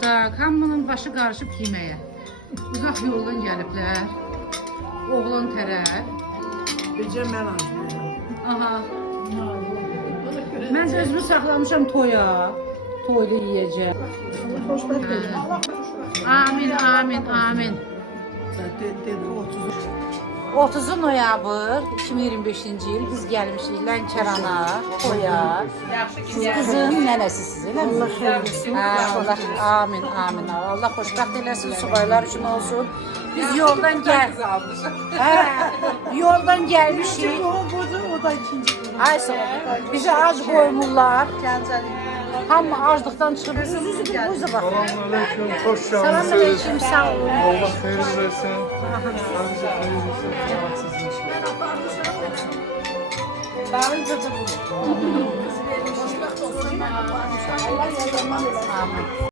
Tak, hamının başı qarışıb yeməyə. Uzaq yoldan gəliblər. Oğlan tərəf. Becə mən acıyam. Aha. Mən özümü saxlamışam toya. Toyda yiyəcəm. Xoşbəxt ol. Amin, amin, amin. Dedi 30 noyabr 2025-ci il biz gəlmişik Lənkərana, toya. Qızın nənəsisiz, eləmi? Allah xeyir etsin. Allah, amin, amin. Allah xoşbəxt eləsin, subaylar üçün olsun. Biz yoldan yoldan gəlmişik. O da ikinci. Ay sağ ol. Bizi ac qoymurlar. Gəncəli. Hamı aclıqdan çıxıb. Üzü bir buza bax. Selamünaleyküm, hoş geldiniz. Selamünaleyküm, sağ olun. Allah hayır versin. Sadece hayır versin. Daha önce de bu. Amin.